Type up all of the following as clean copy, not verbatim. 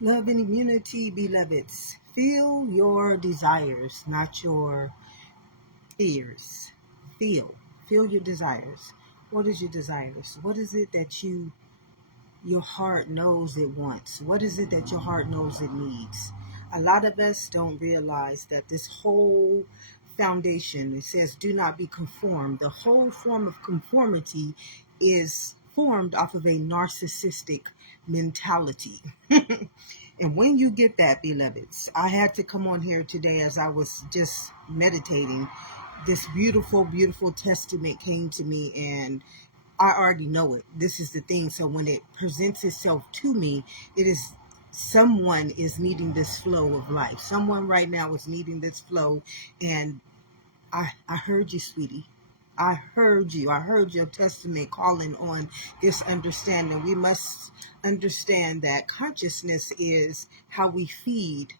Love and immunity, beloveds. Feel your desires, not your fears. Feel. Feel your desires. What is your desires? What is it that your heart knows it wants? What is it that your heart knows it needs? A lot of us don't realize that this whole foundation, it says, do not be conformed. The whole form of conformity is formed off of a narcissistic mentality. And when you get that, beloveds, I had to come on here today as I was just meditating. This beautiful, beautiful testament came to me, and I already know it. This is the thing. So when it presents itself to me, it is someone is needing this flow of life. Someone right now is needing this flow. And I heard you, sweetie. I heard you. I heard your testament calling on this understanding. We must understand that consciousness is how we feed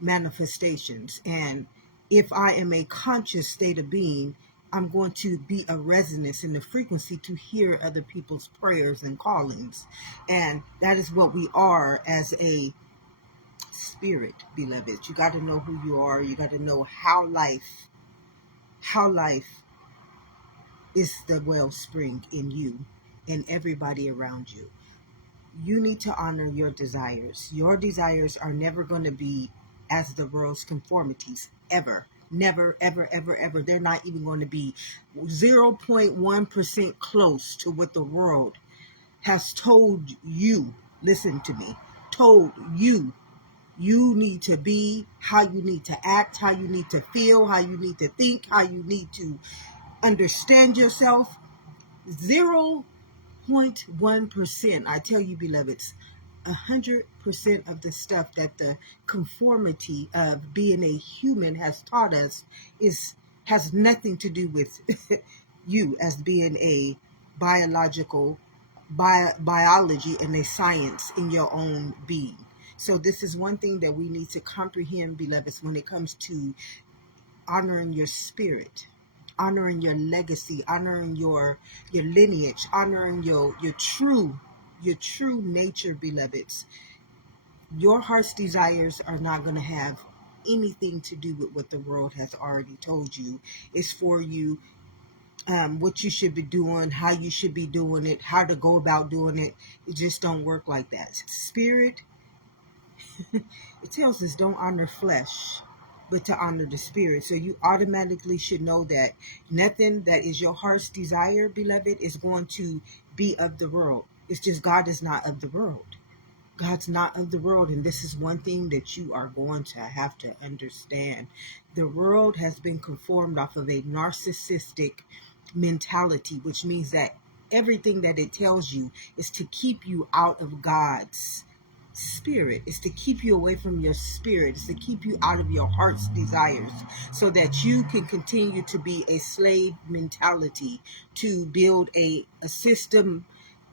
manifestations. And if I am a conscious state of being, I'm going to be a resonance in the frequency to hear other people's prayers and callings. And that is what we are as a spirit, beloved. You got to know who you are. You got to know how life is the wellspring in you and everybody around you. You need to honor your desires. Your desires are never going to be as the world's conformities, ever. Never, ever, ever, ever. They're not even going to be 0.1% close to what the world has told you. Listen to me. Told you. You need to be, how you need to act, how you need to feel, how you need to think, how you need to understand yourself. 0.1%. I tell you, beloveds, 100% of the stuff that the conformity of being a human has taught us has nothing to do with you as being a biological biology and a science in your own being. So this is one thing that we need to comprehend, beloveds, when it comes to honoring your spirit, honoring your legacy, honoring your lineage, honoring your true nature, beloveds. Your heart's desires are not going to have anything to do with what the world has already told you. It's for you, what you should be doing, how you should be doing it, how to go about doing it. It just don't work like that. Spirit, it tells us don't honor flesh, but to honor the spirit. So you automatically should know that nothing that is your heart's desire, beloved, is going to be of the world. It's just God is not of the world. God's not of the world, and this is one thing that you are going to have to understand. The world has been conformed off of a narcissistic mentality, which means that everything that it tells you is to keep you out of God's spirit. It's to keep you away from your spirit. It's to keep you out of your heart's desires so that you can continue to be a slave mentality, to build a system,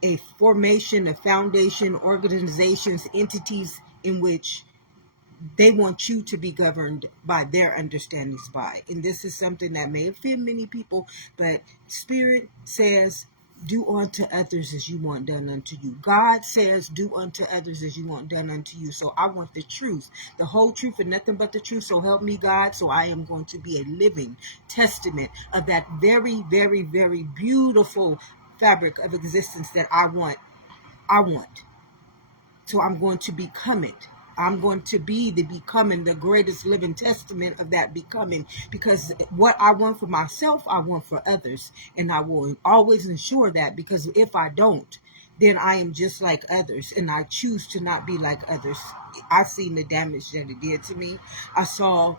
a formation, a foundation, organizations, entities in which they want you to be governed by their understandings by. And this is something that may offend many people, but Spirit says, do unto others as you want done unto you. God says, do unto others as you want done unto you. So I want the truth, the whole truth and nothing but the truth. So help me, God. So I am going to be a living testament of that very, very, very beautiful fabric of existence that I want. So I'm going to become it. I'm going to be the becoming, the greatest living testament of that becoming, because what I want for myself, I want for others. And I will always ensure that, because if I don't, then I am just like others, and I choose to not be like others. I seen the damage that it did to me. I saw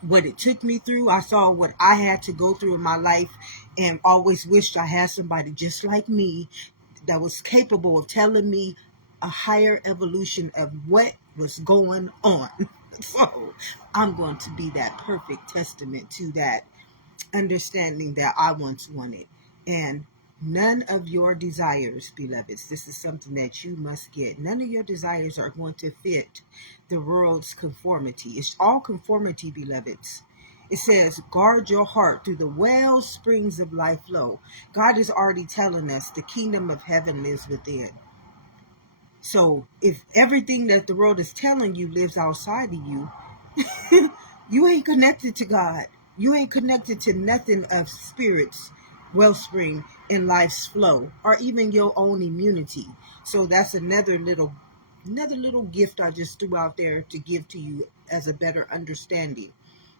what it took me through. I saw what I had to go through in my life, and always wished I had somebody just like me that was capable of telling me a higher evolution of what was going on. So I'm going to be that perfect testament to that understanding that I once wanted. And none of your desires, beloveds, this is something that you must get. None of your desires are going to fit the world's conformity. It's all conformity, beloveds. It says, guard your heart through the well springs of life flow. God is already telling us the kingdom of heaven lives within. So if everything that the world is telling you lives outside of you, you ain't connected to God. You ain't connected to nothing of spirit's wellspring and life's flow, or even your own immunity. So that's another little gift I just threw out there to give to you as a better understanding.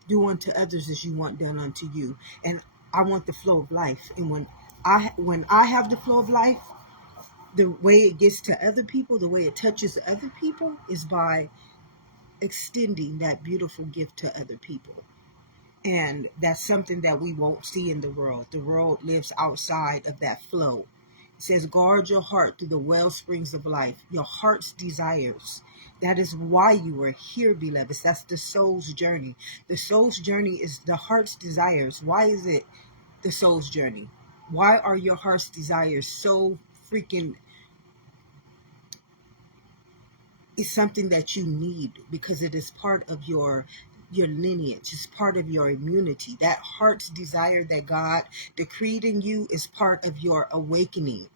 Do unto others as you want done unto you. And I want the flow of life. And when I have the flow of life, the way it gets to other people, the way it touches other people, is by extending that beautiful gift to other people. And that's something that we won't see in the world. The world lives outside of that flow. It says, guard your heart through the well springs of life, your heart's desires. That is why you are here, beloveds. That's the soul's journey. The soul's journey is the heart's desires. Why is it the soul's journey? Why are your heart's desires so freaking... It's something that you need because it is part of your lineage. It's part of your immunity. That heart's desire that God decreed in you is part of your awakening.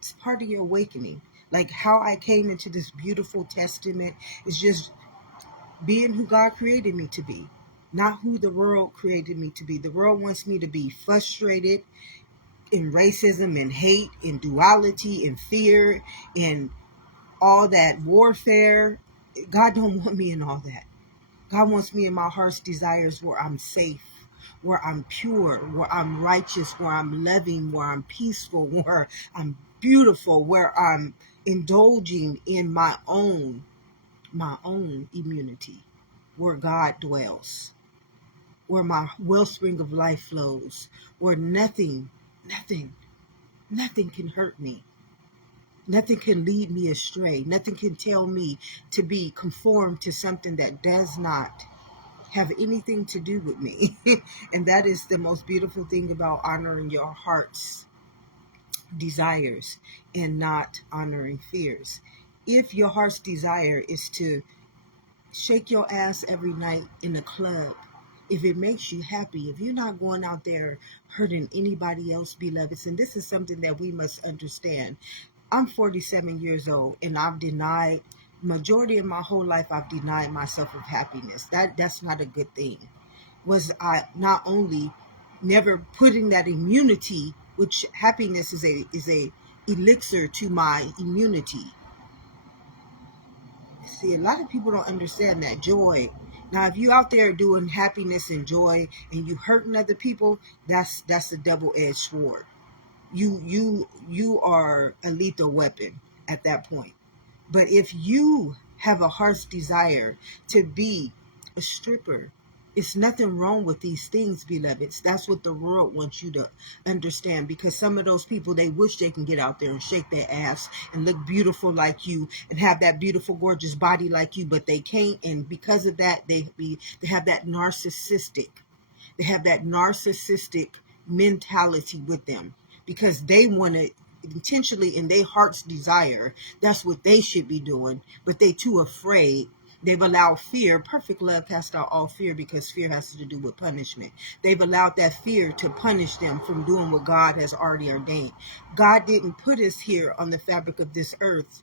It's part of your awakening. Like how I came into this beautiful testament is just being who God created me to be, not who the world created me to be. The world wants me to be frustrated in racism and hate, in duality, in fear, in all that warfare. God don't want me in all that. God wants me in my heart's desires where I'm safe, where I'm pure, where I'm righteous, where I'm loving, where I'm peaceful, where I'm beautiful, where I'm indulging in my own immunity, where God dwells, where my wellspring of life flows, where nothing can hurt me. Nothing can lead me astray. Nothing can tell me to be conformed to something that does not have anything to do with me. And that is the most beautiful thing about honoring your heart's desires and not honoring fears. If your heart's desire is to shake your ass every night in the club, if it makes you happy, if you're not going out there hurting anybody else, beloveds, and this is something that we must understand. I'm 47 years old and I've denied, majority of my whole life, I've denied myself of happiness. That's not a good thing. Was I not only never putting that immunity, which happiness is a elixir to my immunity. See, a lot of people don't understand that joy. Now, if you out there doing happiness and joy and you hurting other people, that's a double-edged sword. You are a lethal weapon at that point. But if you have a heart's desire to be a stripper, it's nothing wrong with these things, beloveds. That's what the world wants you to understand, because some of those people, they wish they can get out there and shake their ass and look beautiful like you and have that beautiful, gorgeous body like you, but they can't. And because of that, they have that narcissistic mentality with them, because they want to intentionally, in their heart's desire, that's what they should be doing, but they too afraid. They've allowed fear. Perfect love casts out all fear, because fear has to do with punishment. They've allowed that fear to punish them from doing what God has already ordained. God didn't put us here on the fabric of this earth.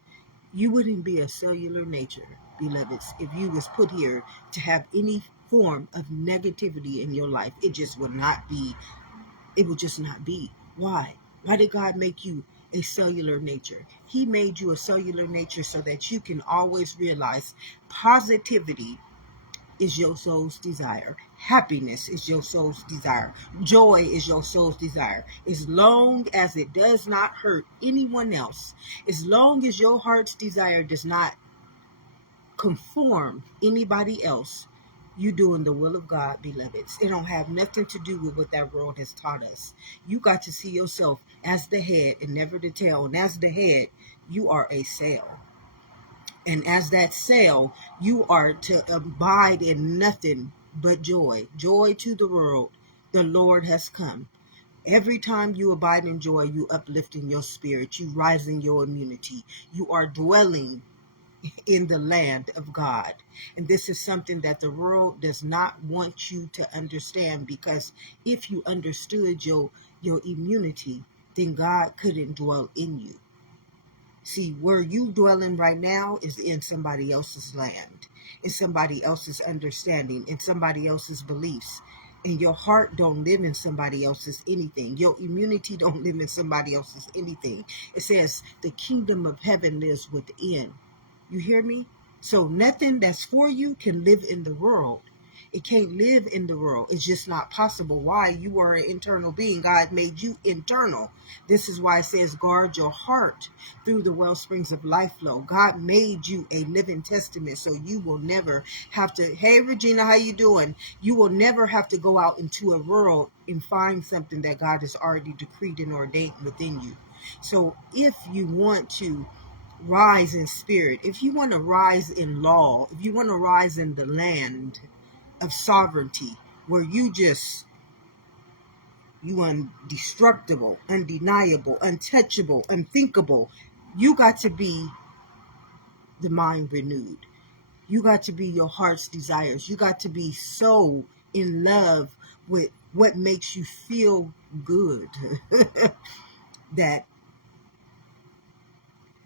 You wouldn't be a cellular nature, beloveds, if you was put here to have any form of negativity in your life. It just would not be. It would just not be. Why? Why did God make you a cellular nature? He made you a cellular nature so that you can always realize positivity is your soul's desire. Happiness is your soul's desire. Joy is your soul's desire. As long as it does not hurt anyone else, as long as your heart's desire does not conform anybody else, you doing the will of God, beloveds. It don't have nothing to do with what that world has taught us. You got to see yourself as the head and never the tail. And as the head, you are a sail. And as that sail, you are to abide in nothing but joy. Joy to the world. The Lord has come. Every time you abide in joy, you uplifting your spirit. You rising your immunity. You are dwelling in the land of God. And this is something that the world does not want you to understand, because if you understood your immunity, then God couldn't dwell in you. See, where you dwelling right now is in somebody else's land, in somebody else's understanding, in somebody else's beliefs. And your heart don't live in somebody else's anything. Your immunity don't live in somebody else's anything. It says the kingdom of heaven lives within. You hear me? So nothing that's for you can live in the world. It can't live in the world. It's just not possible. Why? You are an internal being. God made you internal. This is why it says guard your heart through the well springs of life flow. God made you a living testament, so you will never have to, hey Regina, how you doing? You will never have to go out into a world and find something that God has already decreed and ordained within you. So if you want to rise in spirit, if you want to rise in law, if you want to rise in the land of sovereignty, where you indestructible, undeniable, untouchable, unthinkable, you got to be the mind renewed. You got to be your heart's desires. You got to be so in love with what makes you feel good that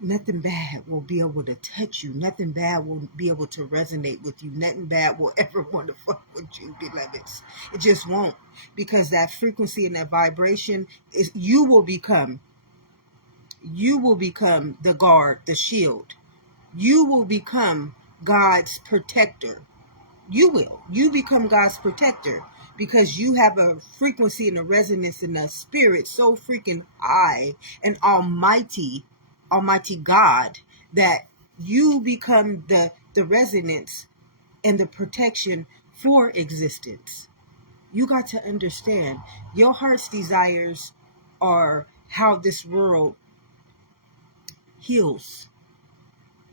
nothing bad will be able to touch you. Nothing bad will be able to resonate with you. Nothing bad will ever want to fuck with you, beloveds. It just won't. Because that frequency and that vibration is, you will become the guard, the shield. You will become God's protector. You will. You become God's protector because you have a frequency and a resonance in the spirit so freaking high and almighty God, that you become the resonance and the protection for existence. You got to understand, your heart's desires are how this world heals.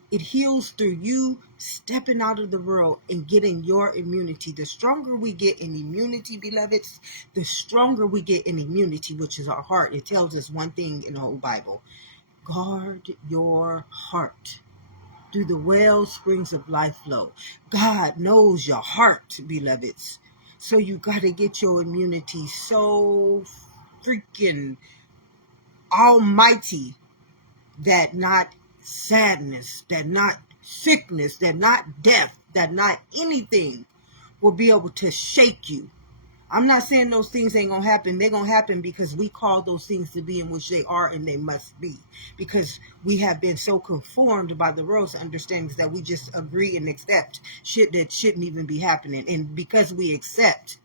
It heals through you stepping out of the world and getting your immunity. The stronger we get in immunity, beloveds, the stronger we get in immunity, which is our heart. It tells us one thing in the whole Bible: guard your heart through the well springs of life flow. God knows your heart, beloveds. So you got to get your immunity so freaking almighty that not sadness, that not sickness, that not death, that not anything will be able to shake you. I'm not saying those things ain't going to happen. They're going to happen because we call those things to be in which they are, and they must be. Because we have been so conformed by the world's understandings that we just agree and accept shit that shouldn't even be happening. And because we accept,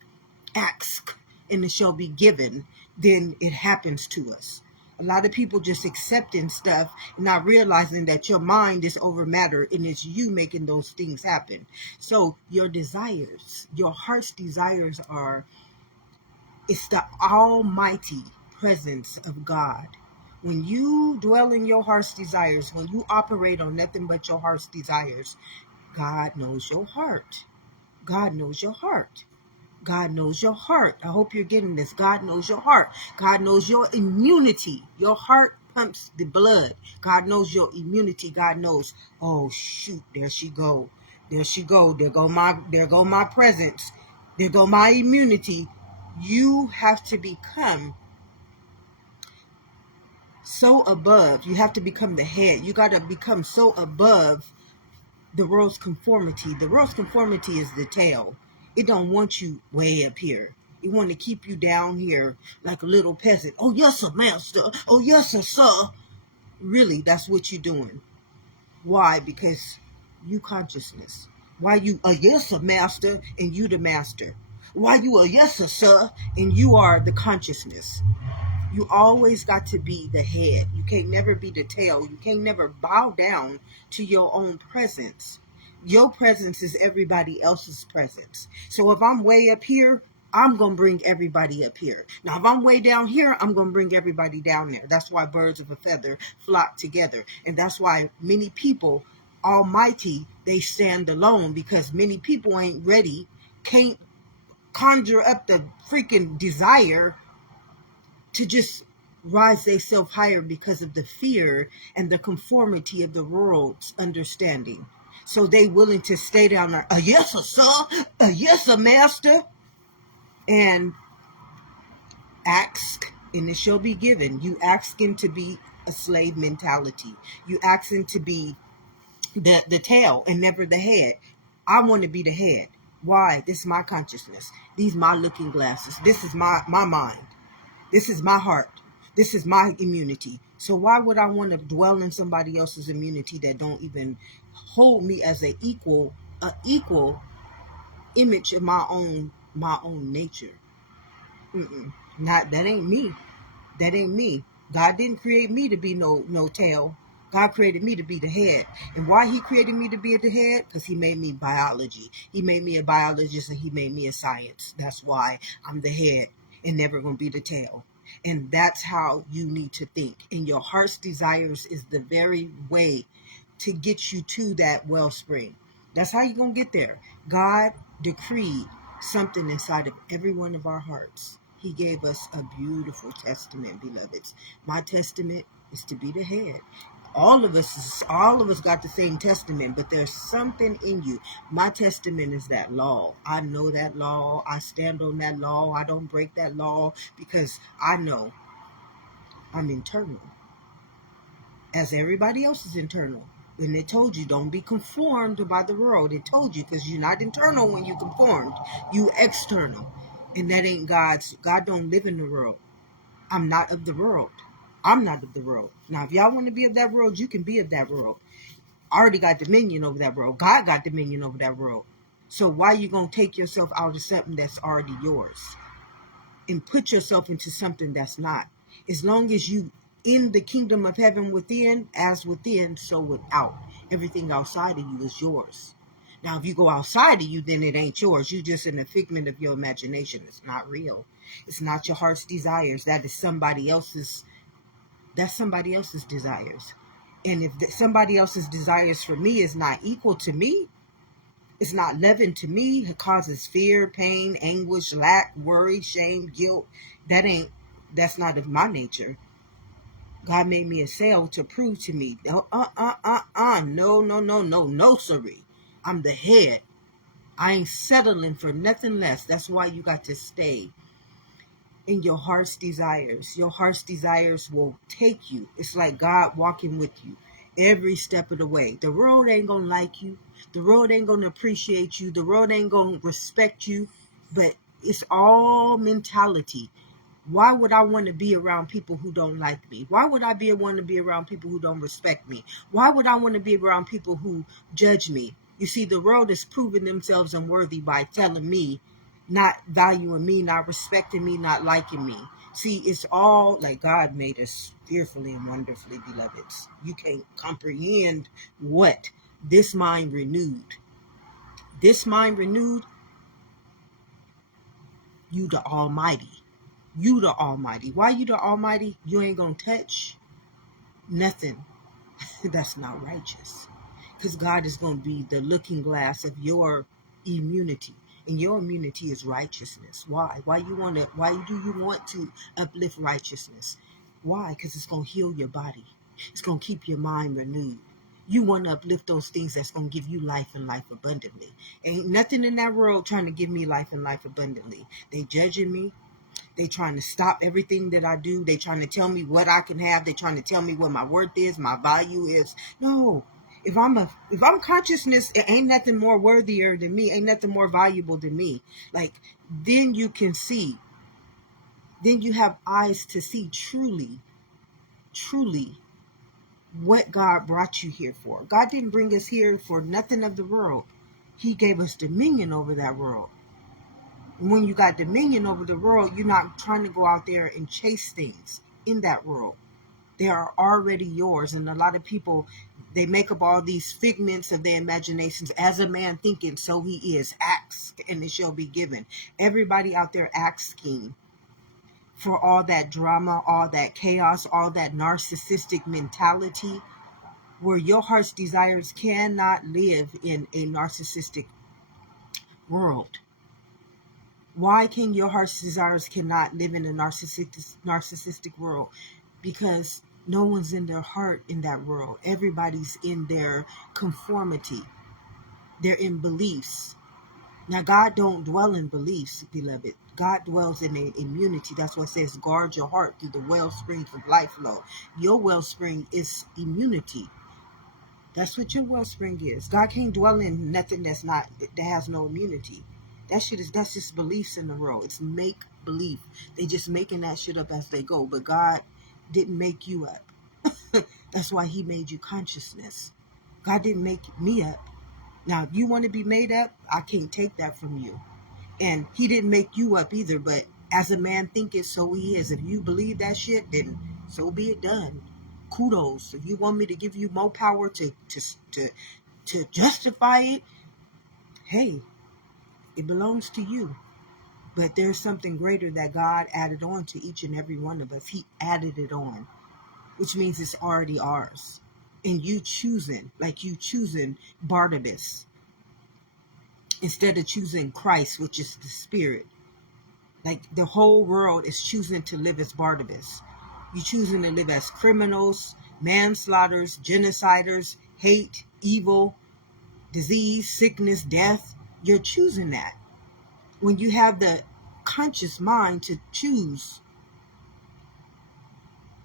ask, and it shall be given, then it happens to us. A lot of people just accepting stuff, not realizing that your mind is over matter and it's you making those things happen. So your desires, your heart's desires it's the almighty presence of God. When you dwell in your heart's desires, when you operate on nothing but your heart's desires, God knows your heart. God knows your heart. God knows your heart. I hope you're getting this. God knows your heart. God knows your immunity. Your heart pumps the blood. God knows your immunity. God knows, oh shoot, there she go. There she go. There go my presence. There go my immunity. You have to become so above. You have to become the head. You got to become so above the world's conformity. The world's conformity is the tail. It don't want you way up here. It want to keep you down here like a little peasant. Oh, yes, sir, master. Oh, yes, sir. Really, that's what you're doing. Why? Because you consciousness. Why you a yes, sir, master, and you the master? Why you a yes, sir, and you are the consciousness? You always got to be the head. You can't never be the tail. You can't never bow down to your own presence. Your presence is everybody else's presence. So if I'm way up here, I'm going to bring everybody up here. Now, if I'm way down here, I'm going to bring everybody down there. That's why birds of a feather flock together. And that's why many people, almighty, they stand alone, because many people ain't ready, can't conjure up the freaking desire to just rise themselves higher because of the fear and the conformity of the world's understanding. So they willing to stay down there, a yes, sir, a yes, sir, master, and ask, and it shall be given. You asking to be a slave mentality. You asking to be the tail and never the head. I want to be the head. Why? This is my consciousness. These my looking glasses. This is my mind. This is my heart. This is my immunity. So why would I want to dwell in somebody else's immunity that don't even hold me as a equal image of my own nature? Not that ain't me. That ain't me. God didn't create me to be no tail. God created me to be the head. And why he created me to be at the head? Because he made me biology. He made me a biologist and he made me a science. That's why I'm the head and never going to be the tail. And that's how you need to think. And your heart's desires is the very way to get you to that wellspring. That's how you're going to get there. God decreed something inside of every one of our hearts. He gave us a beautiful testament, beloveds. My testament is to be the head. All of us got the same testament, but there's something in you. My testament is that law. I know that law. I stand on that law. I don't break that law because I know I'm internal, as everybody else is internal. And it told you, don't be conformed by the world. It told you, because you're not internal when you conformed. You external. And that ain't God's. God don't live in the world. I'm not of the world. I'm not of the world. Now, if y'all want to be of that world, you can be of that world. I already got dominion over that world. God got dominion over that world. So why you going to take yourself out of something that's already yours and put yourself into something that's not? As long as you in the kingdom of heaven within, as within, so without. Everything outside of you is yours. Now, if you go outside of you, then it ain't yours. You're just in a figment of your imagination. It's not real. It's not your heart's desires. That is somebody else's. That's somebody else's desires. And if somebody else's desires for me is not equal to me, it's not loving to me, it causes fear, pain, anguish, lack, worry, shame, guilt. That's not of my nature. God made me a cell to prove to me, no, no, sorry. I'm the head. I ain't settling for nothing less. That's why you got to stay in your heart's desires. Your heart's desires will take you. It's like God walking with you every step of the way. The world ain't gonna like you. The world ain't gonna appreciate you. The world ain't gonna respect you. But it's all mentality. Why would I want to be around people who don't like me? Why would I want to be around people who don't respect me? Why would I want to be around people who judge me? You see, the world is proving themselves unworthy by telling me, not valuing me, not respecting me, not liking me. See, it's all like God made us fearfully and wonderfully, beloveds. You can't comprehend what this mind renewed. This mind renewed, you the Almighty. You the Almighty. Why you the Almighty? You ain't gonna touch nothing that's not righteous. Because God is gonna be the looking glass of your immunity. And your immunity is righteousness. Why? Why do you want to uplift righteousness? Why? Because it's gonna heal your body. It's gonna keep your mind renewed. You want to uplift those things that's going to give you life and life abundantly. Ain't nothing in that world trying to give me life and life abundantly. They judging me. They trying to stop everything that I do. They trying to tell me what I can have. They trying to tell me what my worth is, my value is. No. If I'm consciousness, it ain't nothing more worthier than me. Ain't nothing more valuable than me. Like, then you can see. Then you have eyes to see truly what God brought you here for. God didn't bring us here for nothing of the world. He gave us dominion over that world. When you got dominion over the world, you're not trying to go out there and chase things in that world. They are already yours. And a lot of people, they make up all these figments of their imaginations. As a man thinketh, so he is. Ask, and it shall be given. Everybody out there asking for all that drama, all that chaos, all that narcissistic mentality, where your heart's desires cannot live in a narcissistic world. Why can your heart's desires cannot live in a narcissistic world? Because no one's in their heart in that world. Everybody's in their conformity. They're in beliefs. Now, God don't dwell in beliefs, beloved. God dwells in a immunity. That's what it says, guard your heart through the well springs of life flow. Your wellspring is immunity. That's what your wellspring is. God can't dwell in nothing that has no immunity. That's just beliefs in the world. It's make believe. They just making that shit up as they go. But God didn't make you up. That's why he made you consciousness. God didn't make me up. Now, if you want to be made up, I can't take that from you. And he didn't make you up either, but as a man thinketh, so he is. If you believe that shit, then so be it done. Kudos. If you want me to give you more power to justify it, hey, it belongs to you. But there's something greater that God added on to each and every one of us. He added it on, which means it's already ours. And you choosing Barnabas instead of choosing Christ, which is the Spirit. Like the whole world is choosing to live as Barnabas. You choosing to live as criminals, manslaughters, genociders, hate, evil, disease, sickness, death. You're choosing that. When you have the conscious mind to choose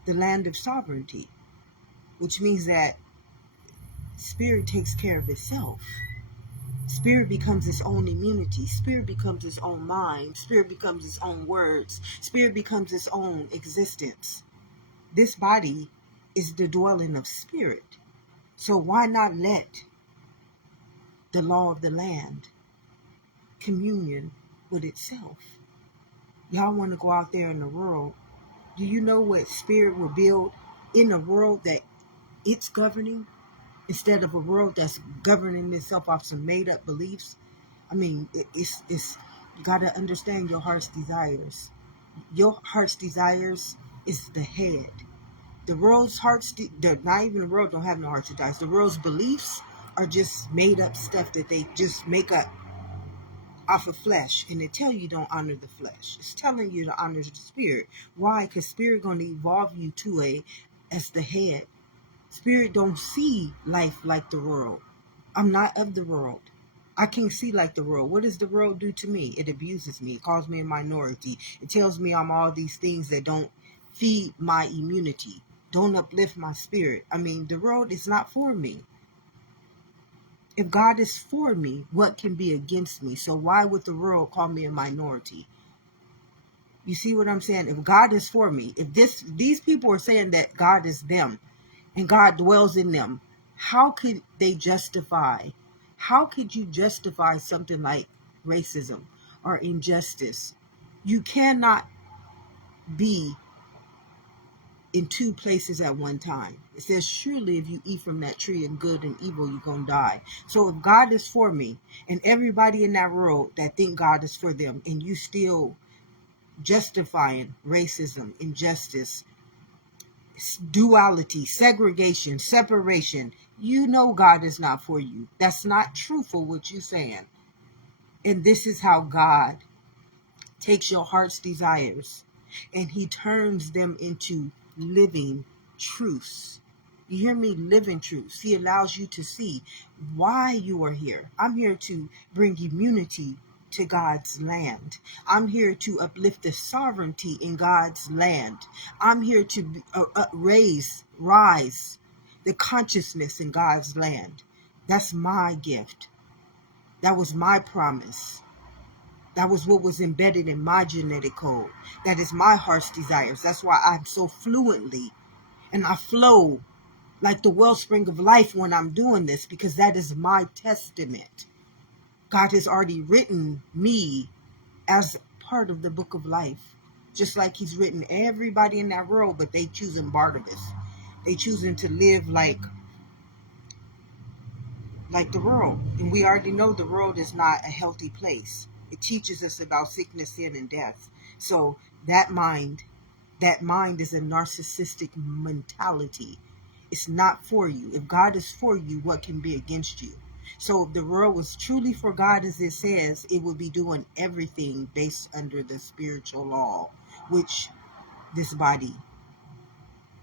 the land of sovereignty, which means that spirit takes care of itself. Spirit becomes its own immunity. Spirit becomes its own mind. Spirit becomes its own words. Spirit becomes its own existence. This body is the dwelling of spirit. So why not let the law of the land communion with itself? Y'all want to go out there in the world. Do you know what spirit will build in a world that it's governing instead of a world that's governing itself off some made up beliefs? I mean, it's you got to understand your heart's desires. Your heart's desires is the head. The world's not even the world don't have no heart's desires. The world's beliefs are just made up stuff that they just make up off of flesh, and they tell you don't honor the flesh. It's telling you to honor the spirit. Why? Because spirit going to evolve you as the head. Spirit don't see life like the world. I'm not of the world. I can't see like the world. What does the world do to me? It abuses me. It calls me a minority. It tells me I'm all these things that don't feed my immunity, don't uplift my spirit. I mean, the world is not for me. If God is for me, what can be against me? So why would the world call me a minority? You see what I'm saying? If God is for me, if these people are saying that God is them and God dwells in them, how could they justify? How could you justify something like racism or injustice? You cannot be in two places at one time. It says, surely if you eat from that tree and good and evil, you're going to die. So if God is for me and everybody in that world that think God is for them, and you still justifying racism, injustice, duality, segregation, separation, you know God is not for you. That's not truthful what you're saying. And this is how God takes your heart's desires and he turns them into living truths. You hear me? Living truths. He allows you to see why you are here. I'm here to bring immunity to God's land. I'm here to uplift the sovereignty in God's land. I'm here to rise the consciousness in God's land. That's my gift. That was my promise. That was what was embedded in my genetic code. That is my heart's desires. That's why I'm so fluently and I flow like the wellspring of life when I'm doing this, because that is my testament. God has already written me as part of the book of life, just like he's written everybody in that world, but they choosing Barnabas. They choosing to live like the world. And we already know the world is not a healthy place. It teaches us about sickness, sin, and death. So that mind is a narcissistic mentality. It's not for you. If God is for you, what can be against you? So if the world was truly for God, as it says, it would be doing everything based under the spiritual law, which this body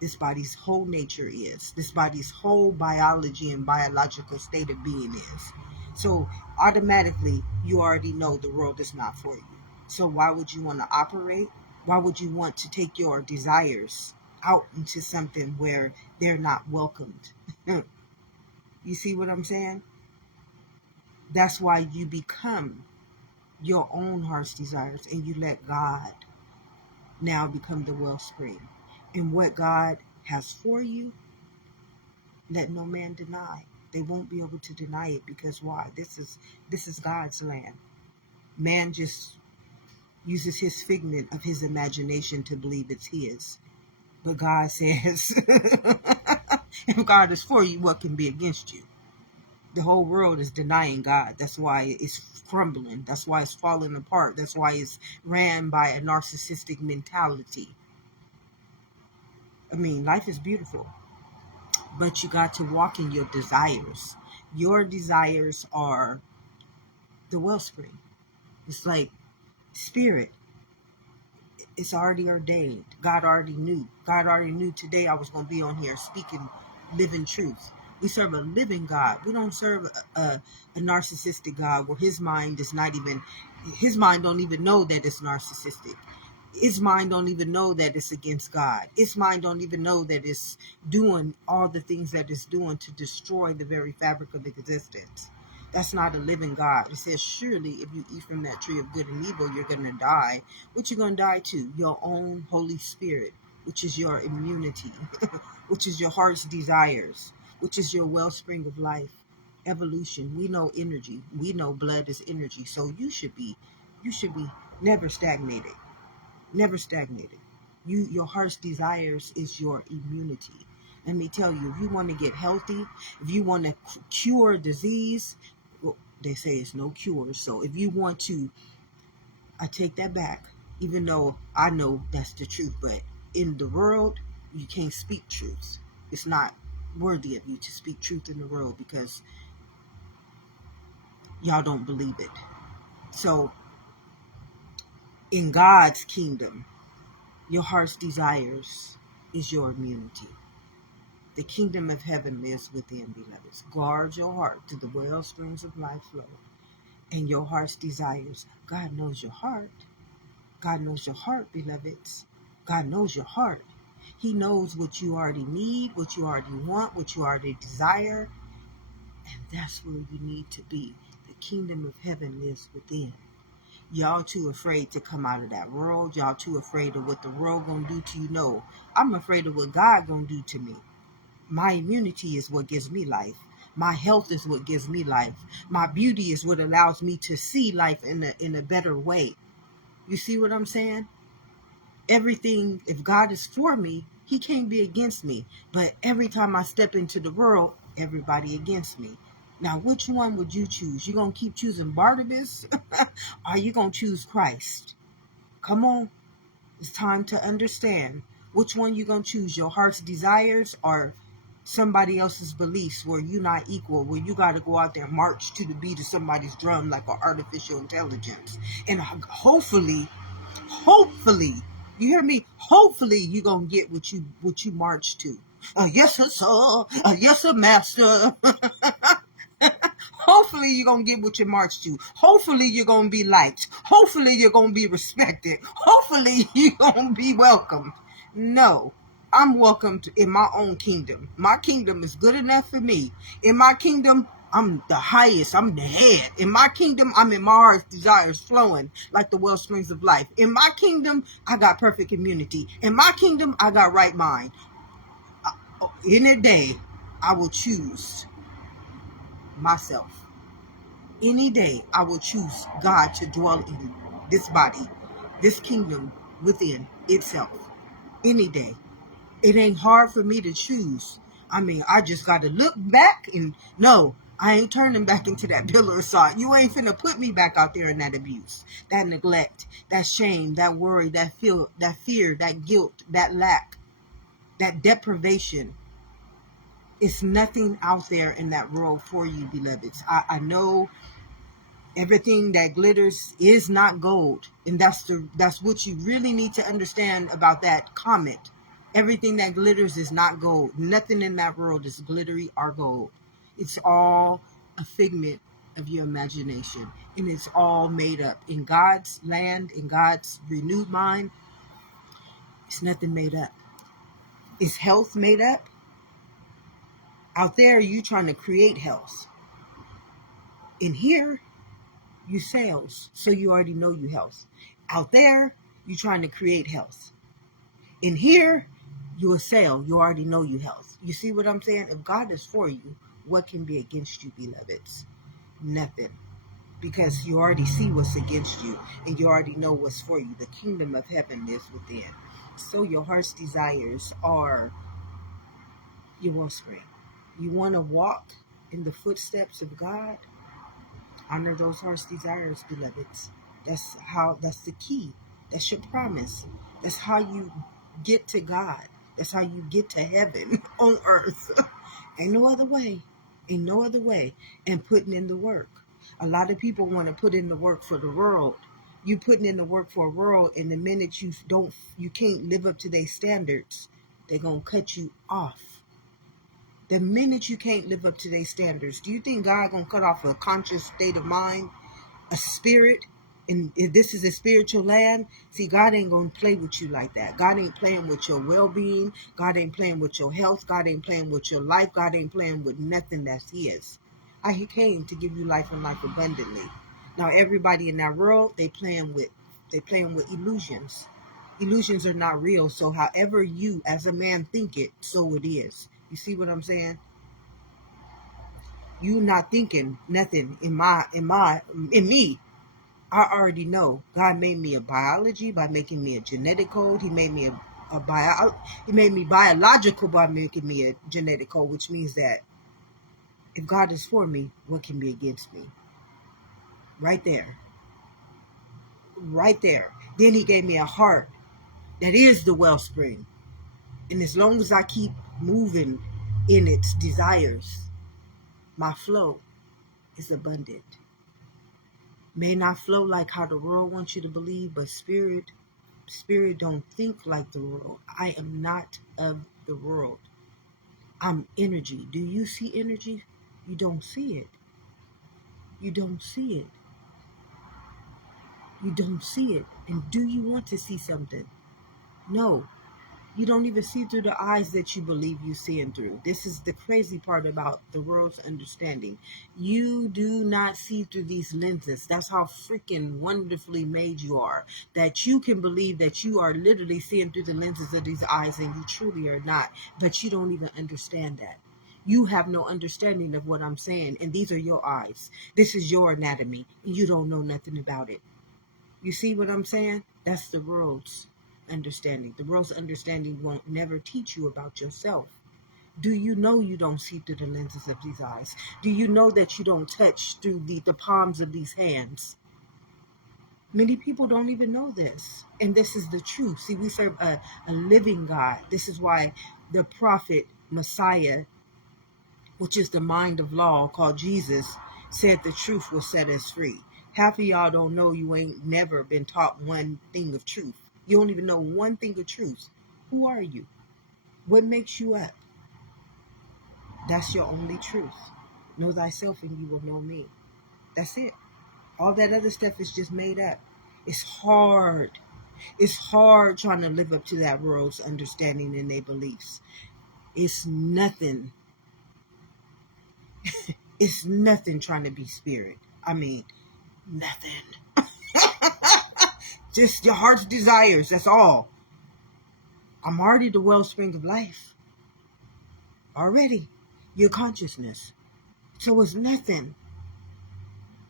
this body's whole nature is, this body's whole biology and biological state of being is. So automatically, you already know the world is not for you. So why would you want to operate? Why would you want to take your desires out into something where they're not welcomed? You see what I'm saying? That's why you become your own heart's desires, and you let God now become the wellspring. And what God has for you, let no man deny. They won't be able to deny it, because why? This is God's land. Man just uses his figment of his imagination to believe it's his. But God says, if God is for you, what can be against you? The whole world is denying God. That's why it's crumbling. That's why it's falling apart. That's why it's ran by a narcissistic mentality. I mean, life is beautiful, but you got to walk in your desires. Your desires are the wellspring. It's like spirit. It's already ordained. God already knew. God already knew today I was going to be on here speaking living truth. We serve a living God. We don't serve a narcissistic God where his mind don't even know that it's narcissistic. His mind don't even know that it's against God. His mind don't even know that it's doing all the things that it's doing to destroy the very fabric of existence. That's not a living God. It says, surely if you eat from that tree of good and evil, you're going to die. What you going to die to? Your own Holy Spirit, which is your immunity, which is your heart's desires, which is your wellspring of life. Evolution. We know energy. We know blood is energy. So you should be never stagnated. Never stagnated. Your heart's desires is your immunity. Let me tell you, if you want to get healthy, if you want to cure disease, well, they say it's no cure. So if you want to, I take that back, even though I know that's the truth. But in the world, you can't speak truth. It's not worthy of you to speak truth in the world, because y'all don't believe it. So in God's kingdom, your heart's desires is your immunity. The kingdom of heaven lives within, beloveds. Guard your heart to the well springs of life flow. And your heart's desires. God knows your heart. God knows your heart, beloveds. God knows your heart. He knows what you already need, what you already want, what you already desire. And that's where you need to be. The kingdom of heaven lives within. Y'all too afraid to come out of that world. Y'all too afraid of what the world gonna do to you. No, I'm afraid of what God gonna do to me. My immunity is what gives me life. My health is what gives me life. My beauty is what allows me to see life in a better way. You see what I'm saying? Everything, if God is for me, he can't be against me. But every time I step into the world, everybody against me. Now, which one would you choose? You going to keep choosing Barnabas? Or you going to choose Christ? Come on. It's time to understand. Which one you going to choose? Your heart's desires or somebody else's beliefs where you're not equal, where you got to go out there and march to the beat of somebody's drum like an artificial intelligence. And hopefully, you hear me? Hopefully you're going to get what you march to. Yes, sir. Yes, sir, master. Hopefully you're going to get what you march to. Hopefully you're going to be liked. Hopefully you're going to be respected. Hopefully you're going to be welcomed. No, I'm welcomed in my own kingdom. My kingdom is good enough for me. In my kingdom, I'm the highest. I'm the head. In my kingdom, I'm in my heart's desires flowing like the well springs of life. In my kingdom, I got perfect immunity. In my kingdom, I got right mind. In a day, I will choose myself. Any day, I will choose God to dwell in this body, this kingdom within itself. Any day. It ain't hard for me to choose. I mean, I just got to look back and no, I ain't turning back into that pillar of salt. You ain't finna put me back out there in that abuse, that neglect, that shame, that worry, that fear, that guilt, that lack, that deprivation. It's nothing out there in that world for you, beloveds. I know everything that glitters is not gold. And that's what you really need to understand about that comment. Everything that glitters is not gold. Nothing in that world is glittery or gold. It's all a figment of your imagination. And it's all made up. In God's land, in God's renewed mind, it's nothing made up. Is health made up? Out there, you trying to create health. In here, you sales, so you already know you health. Out there, you trying to create health. In here, you a sale, you already know you health. You see what I'm saying? If God is for you, what can be against you, beloveds? Nothing. Because you already see what's against you, and you already know what's for you. The kingdom of heaven is within. So your heart's desires are your wellspring. You want to walk in the footsteps of God? Honor those heart's desires, beloveds. That's the key. That's your promise. That's how you get to God. That's how you get to heaven on earth. Ain't no other way. Ain't no other way. And putting in the work. A lot of people want to put in the work for the world. You putting in the work for a world, and the minute you can't live up to their standards, they're gonna cut you off. The minute you can't live up to their standards, do you think God gonna cut off a conscious state of mind, a spirit? And if this is a spiritual land, see, God ain't gonna play with you like that. God ain't playing with your well-being. God ain't playing with your health. God ain't playing with your life. God ain't playing with nothing that's His. He came to give you life and life abundantly. Now, everybody in that world, they playing with illusions. Illusions are not real. So, however you, as a man, think it, so it is. You see what I'm saying? You not thinking nothing in me. I already know. God made me a biology by making me a genetic code. He made me He made me biological by making me a genetic code, which means that if God is for me, what can be against me? Right there. Right there. Then He gave me a heart that is the wellspring. And as long as I keep moving in its desires, my flow is abundant. May not flow like how the world wants you to believe, but spirit don't think like the world. I am not of the world. I'm energy. Do you see energy? You don't see it. You don't see it. You don't see it. And do you want to see something? No. You don't even see through the eyes that you believe you're seeing through. This is the crazy part about the world's understanding. You do not see through these lenses. That's how freaking wonderfully made you are. That you can believe that you are literally seeing through the lenses of these eyes, and you truly are not. But you don't even understand that. You have no understanding of what I'm saying, and these are your eyes. This is your anatomy, and you don't know nothing about it. You see what I'm saying? That's the world's understanding. The world's understanding won't never teach you about yourself. Do you know you don't see through the lenses of these eyes? Do you know that you don't touch through the palms of these hands? Many people don't even know this. And this is the truth. See, we serve a living God. This is why the prophet Messiah, which is the mind of law, called Jesus, said the truth will set us free. Half of y'all don't know. You ain't never been taught one thing of truth. You don't even know one thing of truth. Who are you? What makes you up? That's your only truth. Know thyself and you will know me. That's it. All that other stuff is just made up. It's hard. It's hard trying to live up to that world's understanding and their beliefs. It's nothing. It's nothing trying to be spirit. I mean, nothing. Just your heart's desires. That's all. I'm already the wellspring of life. Already. Your consciousness. So it's nothing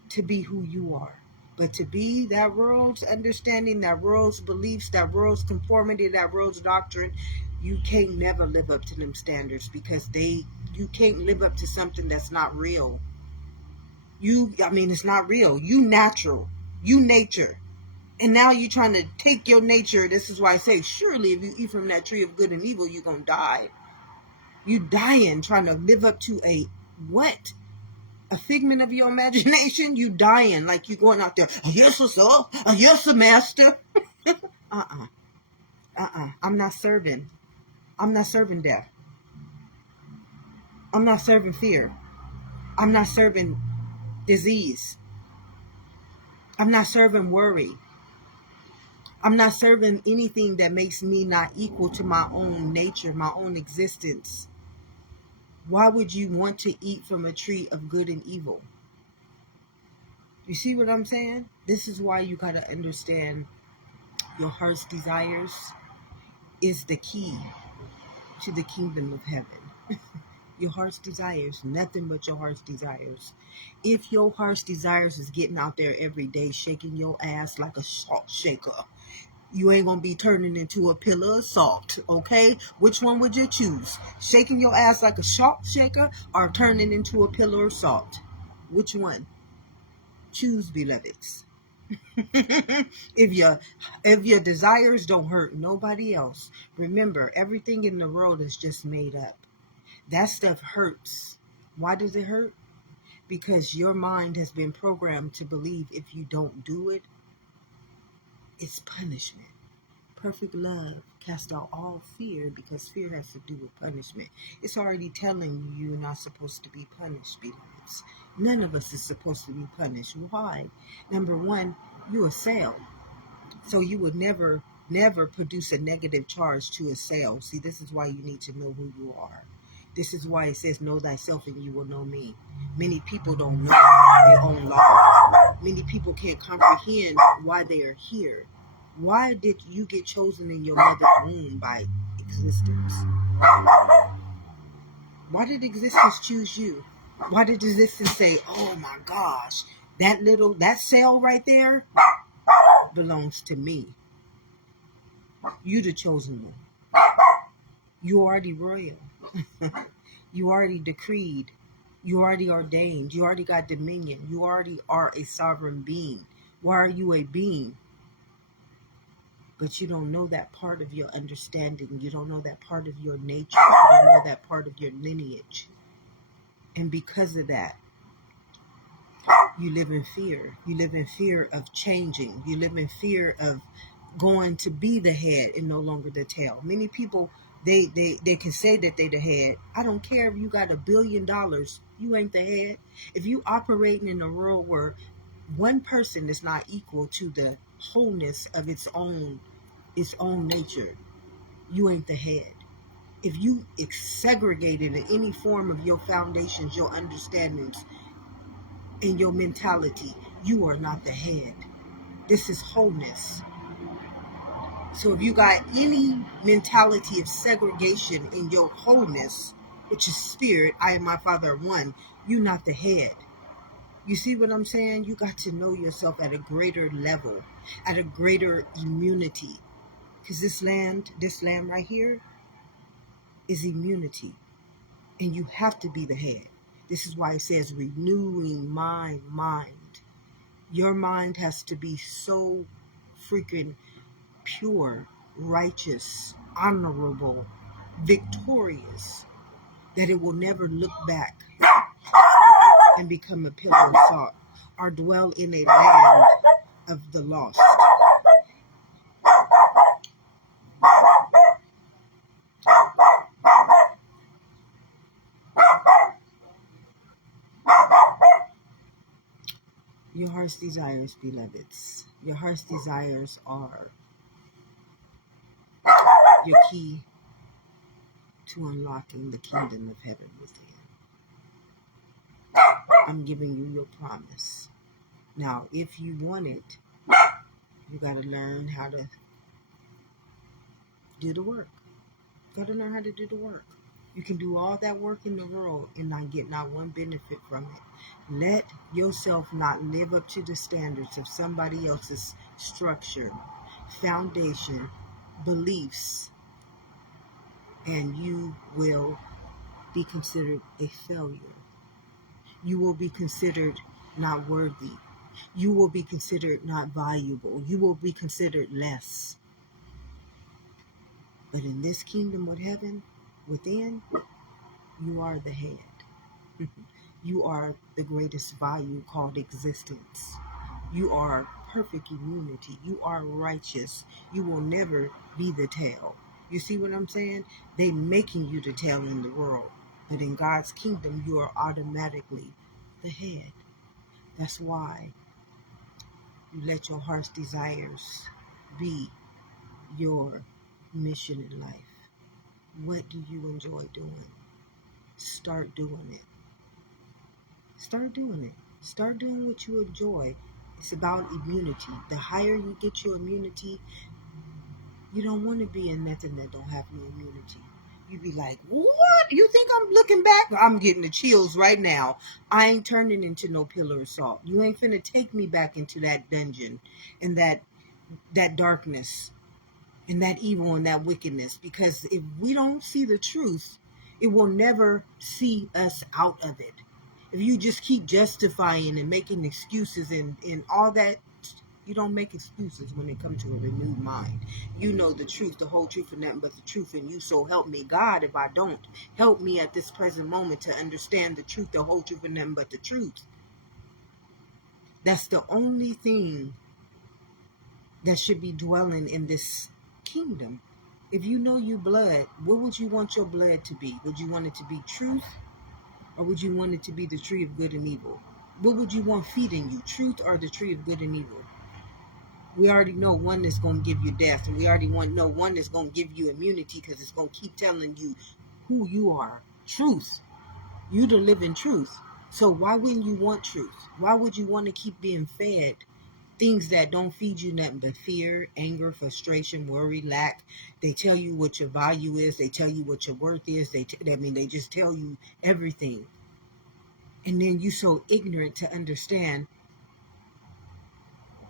to be who you are. But to be that world's understanding, that world's beliefs, that world's conformity, that world's doctrine, you can't never live up to them standards because you can't live up to something that's not real. It's not real. You natural. You nature. And now you're trying to take your nature. This is why I say, surely if you eat from that tree of good and evil, you're going to die. You dying trying to live up to a what? A figment of your imagination? You dying like you going out there. Yes, sir. Yes, sir, master. I'm not serving. I'm not serving death. I'm not serving fear. I'm not serving disease. I'm not serving worry. I'm not serving anything that makes me not equal to my own nature, my own existence. Why would you want to eat from a tree of good and evil? You see what I'm saying? This is why you got to understand your heart's desires is the key to the kingdom of heaven. Your heart's desires, nothing but your heart's desires. If your heart's desires is getting out there every day, shaking your ass like a salt shaker, you ain't gonna be turning into a pillar of salt, okay? Which one would you choose? Shaking your ass like a salt shaker or turning into a pillar of salt? Which one? Choose, beloveds. if your desires don't hurt nobody else, remember, everything in the world is just made up. That stuff hurts. Why does it hurt? Because your mind has been programmed to believe if you don't do it, it's punishment. Perfect love casts out all fear, because fear has to do with punishment. It's already telling you you're not supposed to be punished, beloveds. None of us is supposed to be punished. Why? Number one, you're a cell. So you would never produce a negative charge to a cell. See, this is why you need to know who you are. This is why it says, know thyself and you will know me. Many people don't know their own law. Many people can't comprehend why they are here. Why did you get chosen in your mother's womb by existence? Why did existence choose you? Why did existence say, oh my gosh, that cell right there belongs to me? You the chosen one. You already royal. You already decreed. You already ordained. You already got dominion. You already are a sovereign being. Why are you a being? But you don't know that part of your understanding. You don't know that part of your nature. You don't know that part of your lineage. And because of that, you live in fear. You live in fear of changing. You live in fear of going to be the head and no longer the tail. Many people, they can say that they the head. I don't care if you got $1 billion. You ain't the head. If you operating in a world where one person is not equal to the wholeness of its own nature, you ain't the head. If you segregated in any form of your foundations, your understandings, and your mentality, you are not the head. This is wholeness. So if you got any mentality of segregation in your wholeness, which is spirit, I and my Father are one, you're not the head. You see what I'm saying? You got to know yourself at a greater level, at a greater immunity. Because this land right here is immunity. And you have to be the head. This is why it says renewing my mind. Your mind has to be so freaking pure, righteous, honorable, victorious, that it will never look back and become a pillar of salt or dwell in a land of the lost. Your heart's desires, beloveds. Your heart's desires are your key to unlocking the kingdom of heaven within. I'm giving you your promise. Now, if you want it, you got to learn how to do the work. You got to learn how to do the work. You can do all that work in the world and not get not one benefit from it. Let yourself not live up to the standards of somebody else's structure, foundation, beliefs, and you will be considered a failure. You will be considered not worthy. You will be considered not valuable. You will be considered less. But in this kingdom of heaven, within, you are the head. You are the greatest value called existence. You are perfect immunity. You are righteous. You will never be the tail. You see what I'm saying? They making you the tail in the world. But in God's kingdom, you are automatically the head. That's why you let your heart's desires be your mission in life. What do you enjoy doing? Start doing it. Start doing it. Start doing what you enjoy. It's about immunity. The higher you get your immunity, you don't want to be in nothing that don't have no immunity. You be like, what? You think I'm looking back? I'm getting the chills right now. I ain't turning into no pillar of salt. You ain't finna take me back into that dungeon and that darkness and that evil and that wickedness. Because if we don't see the truth, it will never see us out of it. If you just keep justifying and making excuses and all that, you don't make excuses when it comes to a renewed mind. You know the truth, the whole truth, and nothing but the truth. And you, so help me God, if I don't. Help me at this present moment to understand the truth, the whole truth, and nothing but the truth. That's the only thing that should be dwelling in this kingdom. If you know your blood, what would you want your blood to be? Would you want it to be truth? Or would you want it to be the tree of good and evil? What would you want feeding you? Truth or the tree of good and evil? We already know one that's going to give you death. And we already know one that's going to give you immunity because it's going to keep telling you who you are. Truth. You the living truth. So why wouldn't you want truth? Why would you want to keep being fed things that don't feed you nothing but fear, anger, frustration, worry, lack? They tell you what your value is. They tell you what your worth is. They just tell you everything. And then you so ignorant to understand,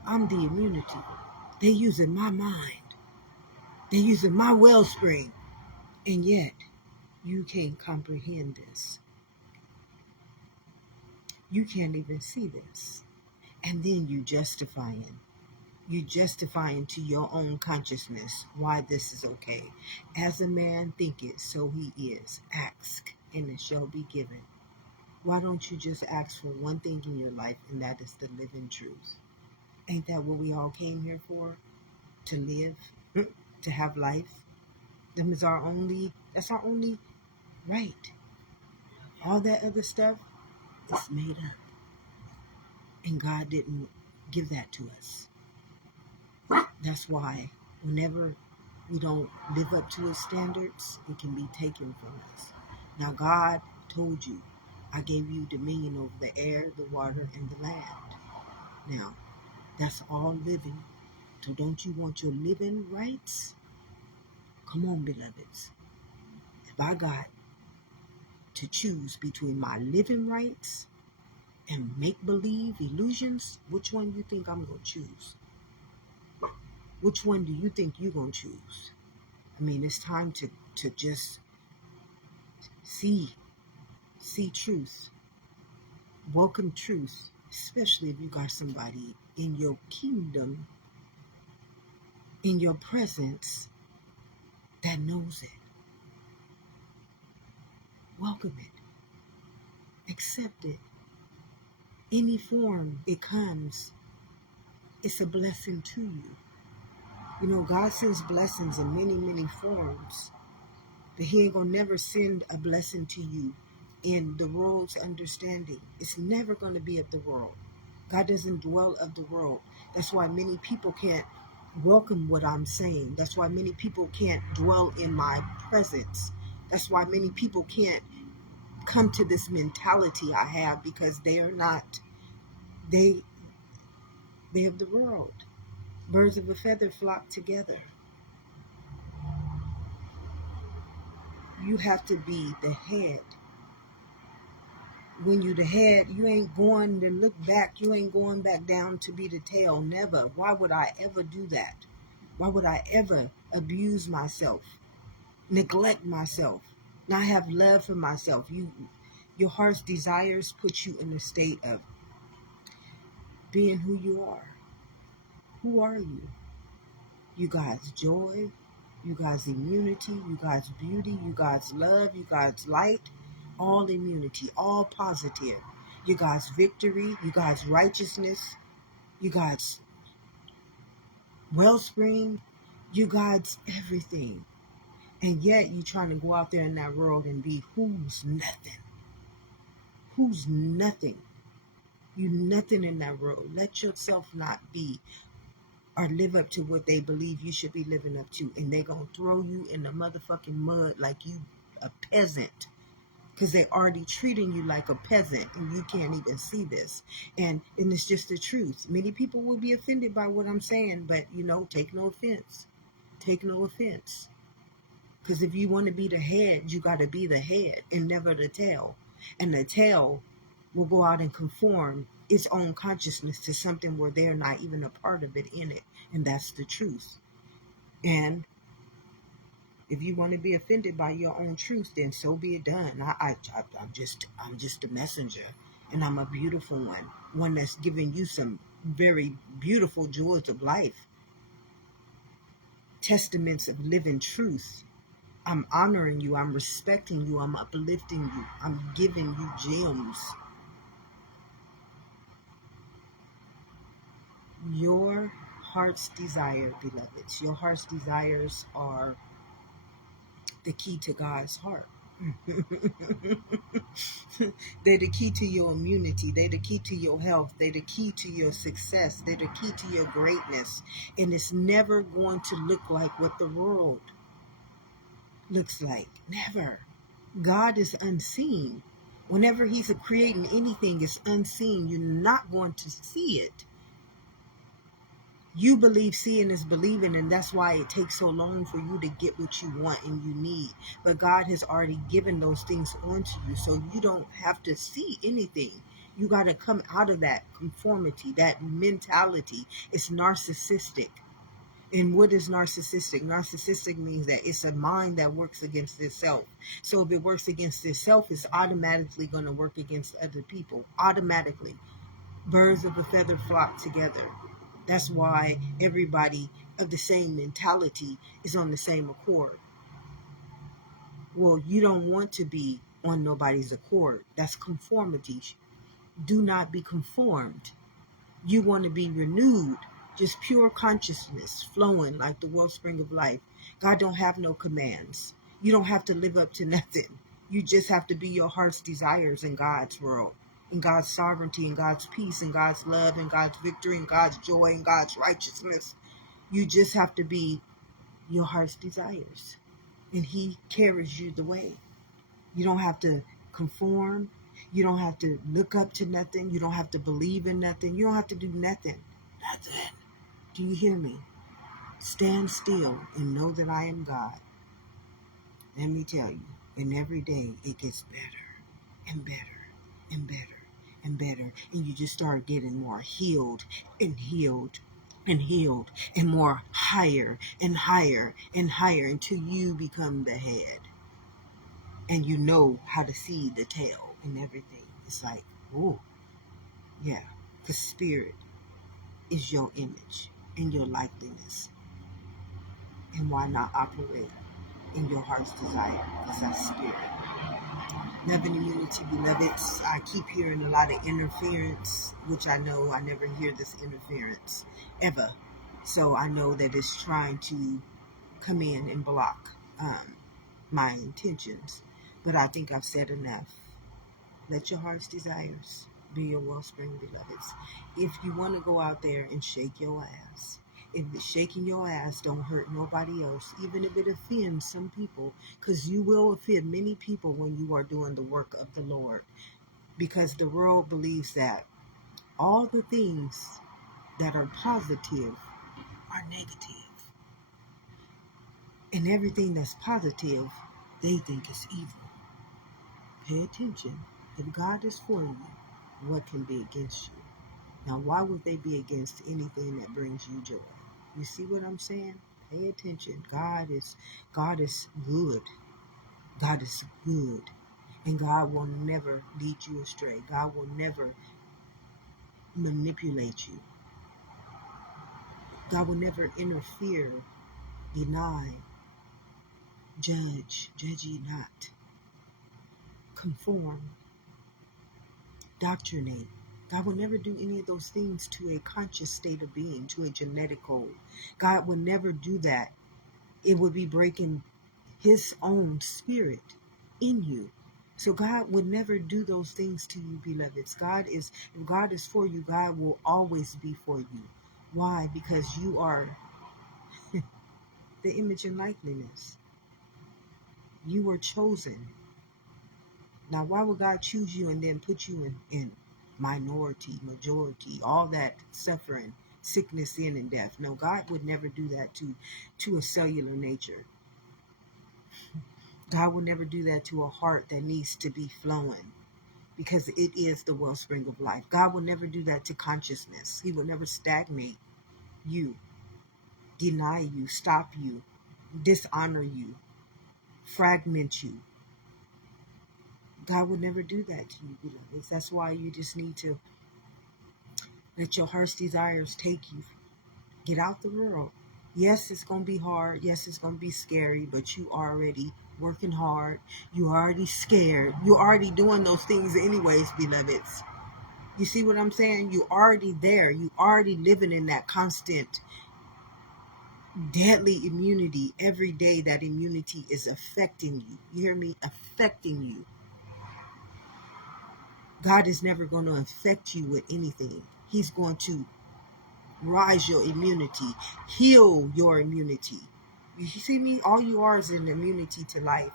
I'm the immunity. They're using my mind. They're using my wellspring. And yet, you can't comprehend this. You can't even see this. And then you justifying. You justifying to your own consciousness why this is okay. As a man thinketh, so he is. Ask, and it shall be given. Why don't you just ask for one thing in your life, and that is the living truth? Ain't that what we all came here for? To live, to have life. That's our only right. All that other stuff is made up. And God didn't give that to us. That's why whenever we don't live up to his standards, it can be taken from us. Now God told you, I gave you dominion over the air, the water, and the land. Now, that's all living. So don't you want your living rights? Come on, beloveds. If I got to choose between my living rights and make-believe illusions, which one do you think I'm going to choose? Which one do you think you're going to choose? I mean, it's time to just see truth. Welcome truth, especially if you got somebody in your kingdom, in your presence, that knows it. Welcome it. Accept it. Any form it comes, it's a blessing to you. You know, God sends blessings in many, many forms. But he ain't going to never send a blessing to you in the world's understanding. It's never going to be of the world. God doesn't dwell of the world. That's why many people can't welcome what I'm saying. That's why many people can't dwell in my presence. That's why many people can't come to this mentality I have, because they are not, they have the world. Birds of a feather flock together. You have to be the head. When you the head, you ain't going to look back. You ain't going back down to be the tail. Never. Why would I ever do that? Why would I ever abuse myself, neglect myself, not have love for myself? Your heart's desires put you in a state of being who you are. Who are you? You God's joy, you God's immunity, you God's beauty, you God's love, you God's light, all immunity, all positive. You God's victory, you God's righteousness, you God's wellspring, you God's everything. And yet you're trying to go out there in that world and be who's nothing. Who's nothing. You nothing in that world. Let yourself not be or live up to what they believe you should be living up to. And they're going to throw you in the motherfucking mud like you a peasant. Because they're already treating you like a peasant and you can't even see this. And it's just the truth. Many people will be offended by what I'm saying, but, take no offense. Take no offense. Because if you want to be the head, you got to be the head and never the tail. And the tail will go out and conform its own consciousness to something where they're not even a part of it in it. And that's the truth. And if you want to be offended by your own truth, then so be it done. I'm just a messenger, and I'm a beautiful one that's giving you some very beautiful joys of life, testaments of living truth. I'm honoring you. I'm respecting you. I'm uplifting you. I'm giving you gems. Your heart's desire, beloveds. Your heart's desires are the key to God's heart. They're the key to your immunity. They're the key to your health. They're the key to your success. They're the key to your greatness. And it's never going to look like what the world looks like. Never. God is unseen. Whenever he's creating anything, it's unseen. You're not going to see it. You believe seeing is believing, and that's why it takes so long for you to get what you want and you need. But God has already given those things onto you, so you don't have to see anything. You got to come out of that conformity, that mentality. It's narcissistic. And what is narcissistic? Narcissistic means that it's a mind that works against itself. So if it works against itself, it's automatically going to work against other people. Automatically. Birds of a feather flock together. That's why everybody of the same mentality is on the same accord. Well, you don't want to be on nobody's accord. That's conformity. Do not be conformed. You want to be renewed. Just pure consciousness flowing like the wellspring of life. God don't have no commands. You don't have to live up to nothing. You just have to be your heart's desires in God's world. In God's sovereignty, in God's peace, in God's love, in God's victory, in God's joy, in God's righteousness. You just have to be your heart's desires. And he carries you the way. You don't have to conform. You don't have to look up to nothing. You don't have to believe in nothing. You don't have to do nothing. Nothing. Do you hear me? Stand still and know that I am God. Let me tell you, and every day it gets better and better and better and better. And you just start getting more healed and healed and healed and more higher and higher and higher until you become the head. And you know how to see the tail and everything. It's like, oh, yeah. The spirit is your image and your likeness. And why not operate in your heart's desire? Because that's spirit. Love and immunity, beloveds. I keep hearing a lot of interference, which I know I never hear this interference ever. So I know that it's trying to come in and block my intentions. But I think I've said enough. Let your heart's desires be your wellspring, beloveds. If you want to go out there and shake your ass, if shaking your ass don't hurt nobody else, even if it offends some people, because you will offend many people when you are doing the work of the Lord, because the world believes that all the things that are positive are negative, and everything that's positive they think is evil. Pay attention. If God is for you, what can be against you? Now, why would they be against anything that brings you joy? You see what I'm saying? Pay attention. God is good. God is good. And God will never lead you astray. God will never manipulate you. God will never interfere, deny, judge ye not, conform, doctrinate. God will never do any of those things to a conscious state of being, to a genetic code. God will never do that. It would be breaking his own spirit in you. So God would never do those things to you, beloveds. If God is for you, God will always be for you. Why? Because you are the image and likeness. You were chosen. Now, why would God choose you and then put you in minority, majority, all that suffering, sickness, sin, and death? No, God would never do that to a cellular nature. God will never do that to a heart that needs to be flowing, because it is the wellspring of life. God will never do that to consciousness. He will never stagnate you, deny you, stop you, dishonor you, fragment you. God would never do that to you, beloveds. That's why you just need to let your heart's desires take you. Get out the world. Yes, it's going to be hard. Yes, it's going to be scary, but you already working hard. You already scared. You're already doing those things anyways, beloveds. You see what I'm saying? You're already there. You already living in that constant deadly immunity. Every day that immunity is affecting you. You hear me? Affecting you. God is never going to affect you with anything. He's going to rise your immunity, heal your immunity. You see me? All you are is an immunity to life.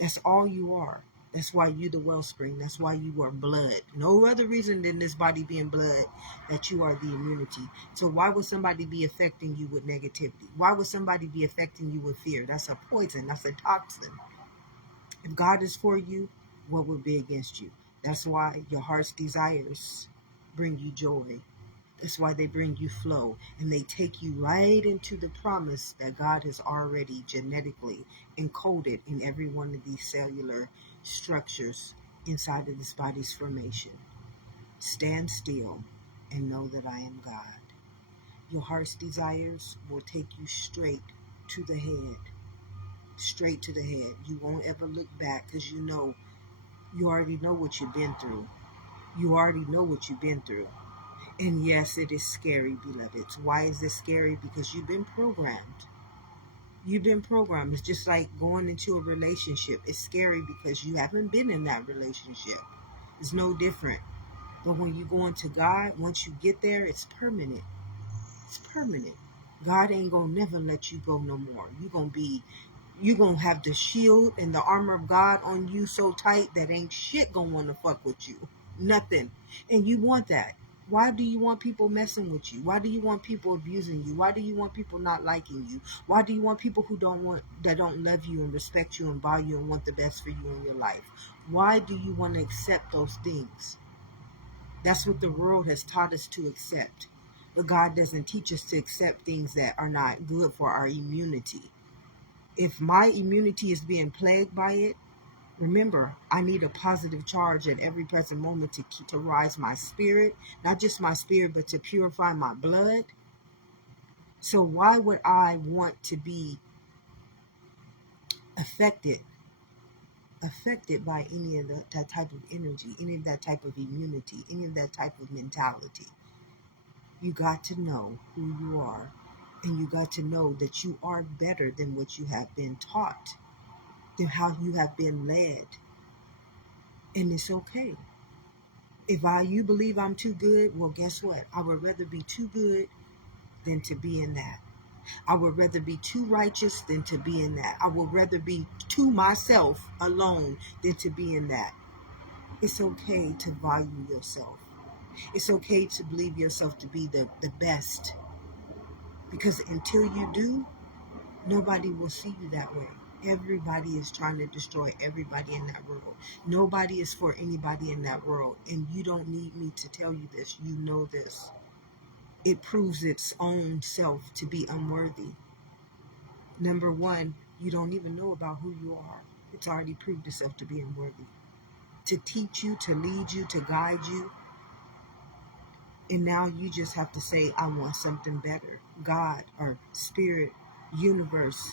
That's all you are. That's why you're the wellspring. That's why you are blood. No other reason than this body being blood that you are the immunity. So why would somebody be affecting you with negativity? Why would somebody be affecting you with fear? That's a poison. That's a toxin. If God is for you, what would be against you? That's why your heart's desires bring you joy. That's why they bring you flow, and they take you right into the promise that God has already genetically encoded in every one of these cellular structures inside of this body's formation. Stand still and know that I am God. Your heart's desires will take you straight to the head. Straight to the head. You won't ever look back, because you already know what you've been through. You already know what you've been through. And yes, it is scary, beloveds. Why is this scary? Because you've been programmed. You've been programmed. It's just like going into a relationship. It's scary because you haven't been in that relationship. It's no different. But when you go into God, once you get there, it's permanent. It's permanent. God ain't gonna never let you go no more. You're gonna have the shield and the armor of God on you so tight that ain't shit gonna want to fuck with you. Nothing. And you want that. Why do you want people messing with you? Why do you want people abusing you? Why do you want people not liking you? Why do you want people that don't love you and respect you and value and want the best for you in your life? Why do you want to accept those things? That's what the world has taught us to accept. But God doesn't teach us to accept things that are not good for our immunity. If my immunity is being plagued by it, remember, I need a positive charge at every present moment to rise my spirit, not just my spirit, but to purify my blood. So why would I want to be affected by any of that type of energy, any of that type of immunity, any of that type of mentality? You got to know who you are, and you got to know that you are better than what you have been taught, than how you have been led. And it's okay. If you believe I'm too good, well, guess what? I would rather be too good than to be in that. I would rather be too righteous than to be in that. I would rather be to myself alone than to be in that. It's okay to value yourself. It's okay to believe yourself to be the best. Because until you do, nobody will see you that way. Everybody is trying to destroy everybody in that world. Nobody is for anybody in that world. And you don't need me to tell you this. You know this. It proves its own self to be unworthy. Number one, you don't even know about who you are. It's already proved itself to be unworthy. To teach you, to lead you, to guide you. And now you just have to say, I want something better. God or spirit, universe,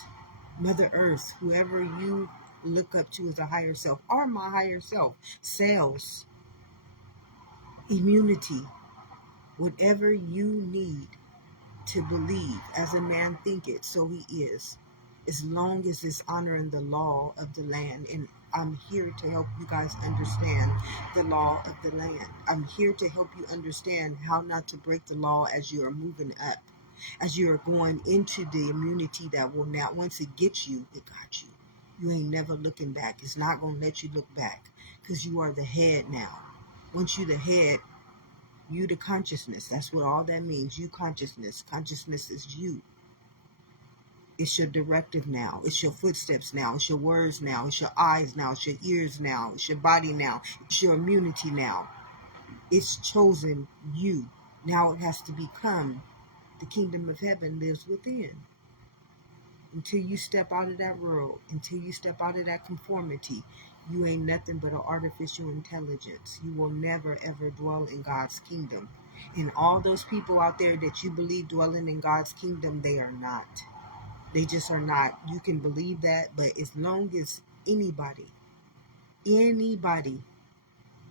Mother Earth, whoever you look up to as a higher self, or my higher self, cells, immunity, whatever you need to believe, as a man thinketh, so he is. as long as it's honoring the law of the land. And I'm here to help you guys understand the law of the land. I'm here to help you understand how not to break the law as you are moving up, as you are going into the immunity that will now, once it gets you, it got you. You ain't never looking back. It's not going to let you look back because you are the head now. Once you the head, you the consciousness. That's what all that means. You consciousness. Consciousness is you. It's your directive now. It's your footsteps now. It's your words now. It's your eyes now. It's your ears now. It's your body now. It's your immunity now. It's chosen you. Now it has to become the kingdom of heaven lives within. Until you step out of that world, until you step out of that conformity, you ain't nothing but an artificial intelligence. You will never, ever dwell in God's kingdom. And all those people out there that you believe dwelling in God's kingdom, they are not. They just are not. You can believe that, but as long as anybody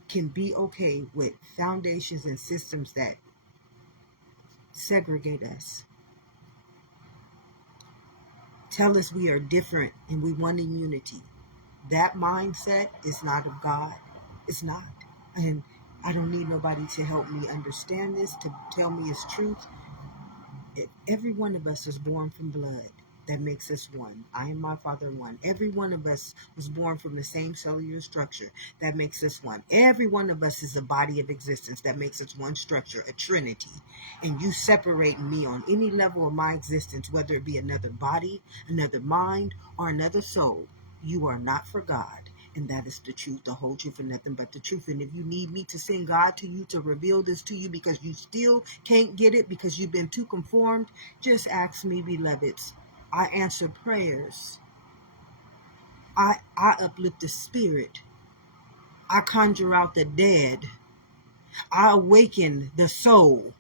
can be okay with foundations and systems that segregate us, tell us we are different and we want immunity, that mindset is not of God. It's not. And I don't need nobody to help me understand this, to tell me it's truth. Every one of us was born from blood. That makes us one. I and my Father one. Every one of us was born from the same cellular structure. That makes us one. Every one of us is a body of existence. That makes us one structure, a trinity. And you separate me on any level of my existence, whether it be another body, another mind, or another soul, you are not for God. And that is the truth, the whole truth, and nothing but the truth. And if you need me to send God to you to reveal this to you because you still can't get it because you've been too conformed, just ask me, beloveds. I answer prayers. I uplift the spirit. I conjure out the dead. I awaken the soul.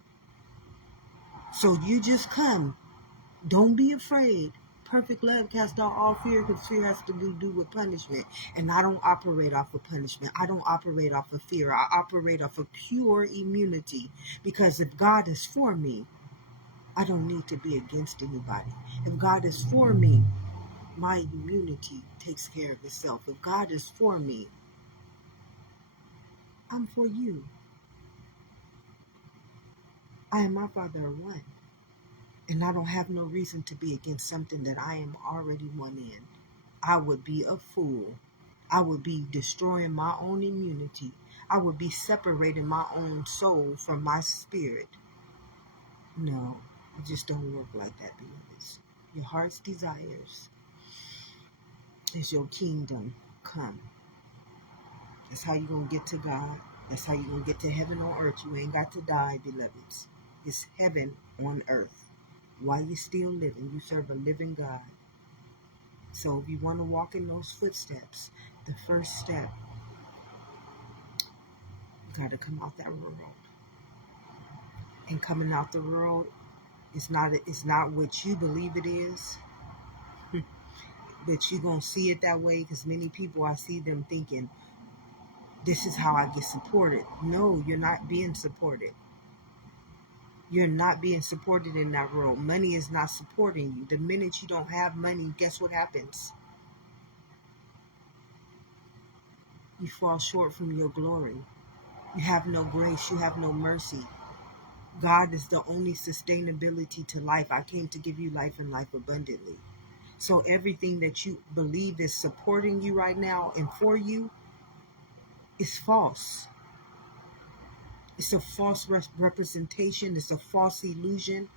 So you just come. Don't be afraid. Perfect love casts out all fear, because fear has to do with punishment. And I don't operate off of punishment. I don't operate off of fear. I operate off of pure immunity. Because if God is for me, I don't need to be against anybody. If God is for me, my immunity takes care of itself. If God is for me, I'm for you. I and my Father are one. And I don't have no reason to be against something that I am already one in. I would be a fool. I would be destroying my own immunity. I would be separating my own soul from my spirit. No, it just don't work like that, beloveds. Your heart's desires is your kingdom come. That's how you're going to get to God. That's how you're going to get to heaven on earth. You ain't got to die, beloveds. It's heaven on earth. While you're still living, you serve a living God. So if you want to walk in those footsteps, the first step, you got to come out that world. And coming out the world, it's not what you believe it is. But you're going to see it that way, because many people, I see them thinking, this is how I get supported. No, you're not being supported. You're not being supported in that world. Money is not supporting you. The minute you don't have money, guess what happens? You fall short from your glory. You have no grace. You have no mercy. God is the only sustainability to life. I came to give you life and life abundantly. So everything that you believe is supporting you right now and for you is false. It's a false representation. It's a false illusion.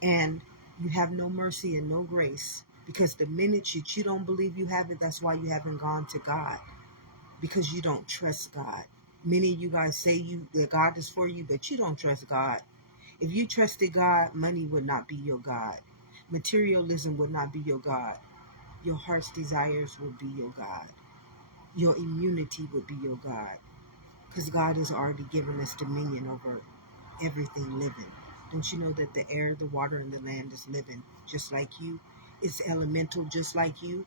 And you have no mercy and no grace. Because the minute you don't believe you have it, that's why you haven't gone to God. Because you don't trust God. Many of you guys say that God is for you, but you don't trust God. If you trusted God, money would not be your God. Materialism would not be your God. Your heart's desires would be your God. Your immunity would be your God. Because God has already given us dominion over everything living. Don't you know that the air, the water, and the land is living just like you? It's elemental just like you,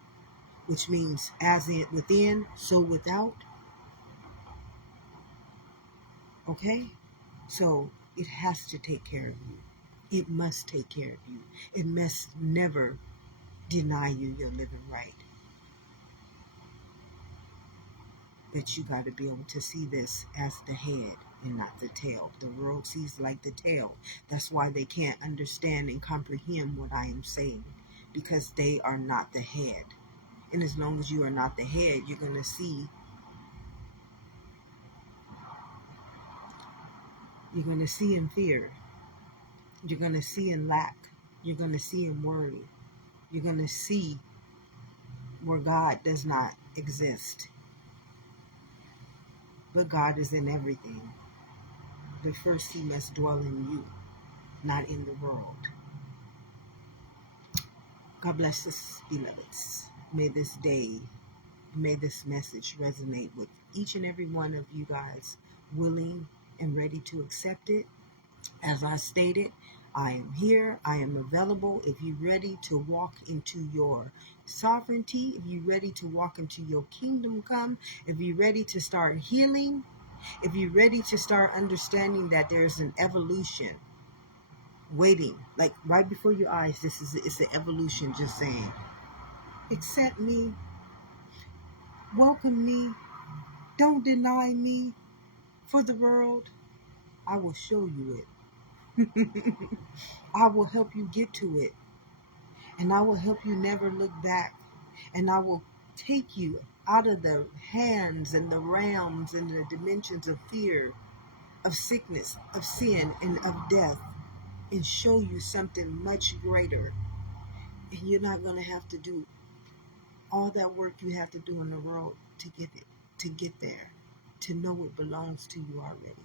which means as it within, so without. Okay? So it has to take care of you. It must take care of you. It must never deny you your living right. But you got to be able to see this as the head and not the tail. The world sees like the tail. That's why they can't understand and comprehend what I am saying, because they are not the head. And as long as you are not the head, you're going to see in fear. You're going to see in lack. You're going to see in worry. You're going to see where God does not exist. But God is in everything. But first he must dwell in you, not in the world. God bless us, beloveds. May this message resonate with each and every one of you guys, willing and ready to accept it. As I stated, I am here. I am available. If you're ready to walk into your sovereignty, if you're ready to walk into your kingdom come, if you're ready to start healing, if you're ready to start understanding that there's an evolution waiting, like right before your eyes, it's an evolution just saying, accept me, welcome me, don't deny me for the world. I will show you it. I will help you get to it. And I will help you never look back. And I will take you out of the hands and the realms and the dimensions of fear, of sickness, of sin, and of death, and show you something much greater. And you're not going to have to do all that work you have to do in the world to get there, to know what belongs to you already.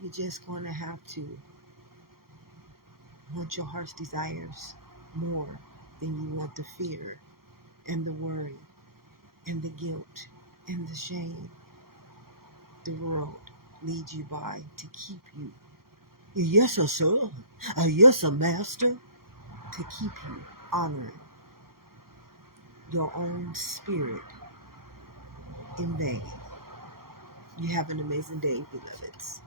You're just going to have to want your heart's desires more than you want the fear and the worry and the guilt and the shame the world leads you by to keep you. Yes, sir. Yes, master. To keep you honoring your own spirit in vain. You have an amazing day, beloveds.